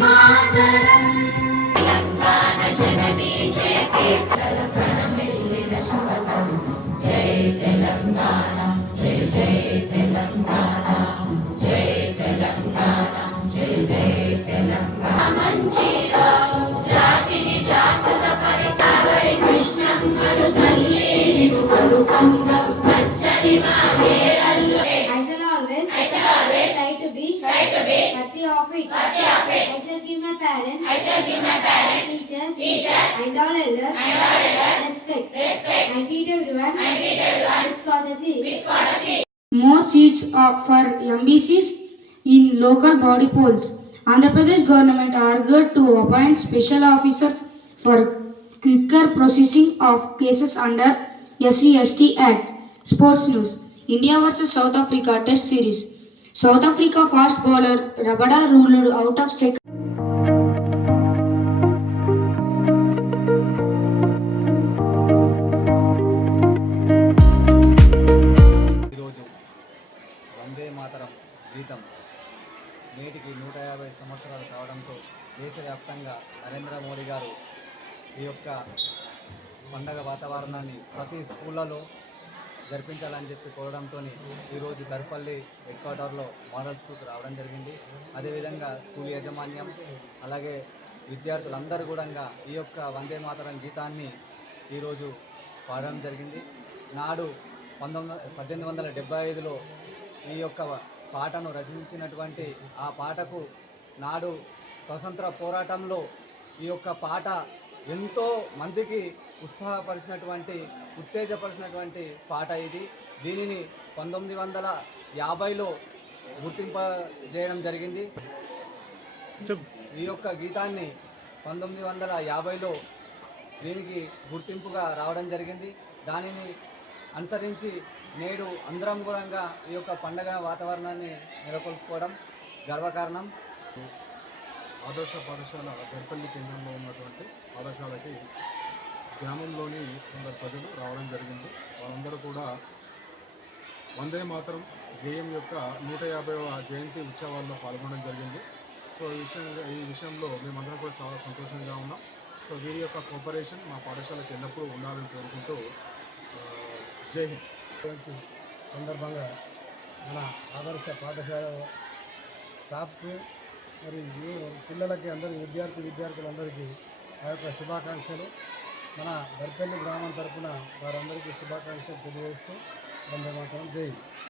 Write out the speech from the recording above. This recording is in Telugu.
మాతరం తెలంగాణ జననీ జయ కేతల ప్రణమిల్లిన శపథం జై తెలంగాణ జై జై Telangana parents, I shall give my parents, teachers, teachers, and all elders, and all elders, respect, respect. I treat everyone, I treat everyone with courtesy, with courtesy. More seats are for MBCs in local body polls. Andhra Pradesh government argued to appoint special officers for quicker processing of cases under SC/ST Act. Sports news: India vs South Africa Test series. South Africa fast bowler Rabada ruled out of second. Vande Mataram గీతం. నేటికి నూట యాభై సంవత్సరాలు కావడంతో దేశవ్యాప్తంగా నరేంద్ర మోడీ గారు ఈ యొక్క పండగ వాతావరణాన్ని ప్రతి స్కూళ్ళలో జరిపించాలని చెప్పి కోరడంతో ఈరోజు దర్పల్లి హెడ్ క్వార్టర్లో మోడల్ స్కూల్కి రావడం జరిగింది. అదేవిధంగా స్కూల్ యాజమాన్యం అలాగే విద్యార్థులందరూ కూడా ఈ యొక్క వందే మాతరం గీతాన్ని ఈరోజు పాడడం జరిగింది. నాడు పంతొమ్మిది పద్దెనిమిది వందల డెబ్బై ఐదులో ఈ యొక్క పాటను రచించినటువంటి ఆ పాటకు నాడు స్వతంత్ర పోరాటంలో ఈ యొక్క పాట ఎంతో మందికి ఉత్సాహపరిచినటువంటి ఉత్తేజపరిచినటువంటి పాట ఇది. దీనిని పంతొమ్మిది వందల యాభైలో గుర్తింపజేయడం జరిగింది. ఈ యొక్క గీతాన్ని పంతొమ్మిది వందల యాభైలో దీనికి గుర్తింపుగా రావడం జరిగింది. దానిని అనుసరించి నేడు అందరం కూడా ఈ యొక్క పండగ వాతావరణాన్ని నెలకొల్పుకోవడం గర్వకారణం. ఆదర్శ పాఠశాల గర్పల్లి కేంద్రంలో ఉన్నటువంటి పాఠశాలకి గ్రామంలోని కొందరు ప్రజలు రావడం జరిగింది. వాళ్ళందరూ కూడా వందే మాత్రం గేయం యొక్క నూట యాభైవ జయంతి ఉత్సవాల్లో పాల్గొనడం జరిగింది. సో ఈ విషయం ఈ విషయంలో మేమందరం కూడా చాలా సంతోషంగా ఉన్నాం. సో వీరి యొక్క కోఆపరేషన్ మా పాఠశాలకు ఎల్లప్పుడూ ఉండాలని కోరుకుంటూ జై హింద్. సందర్భంగా మన ఆదర్శ పాఠశాల స్టాఫ్కి మరి పిల్లలకి అందరి విద్యార్థి విద్యార్థులందరికీ ఆ యొక్క శుభాకాంక్షలు. మన దర్పల్లి గ్రామం తరపున వారందరికీ శుభాకాంక్షలు తెలియజేస్తూ వందే మాత్రం. జై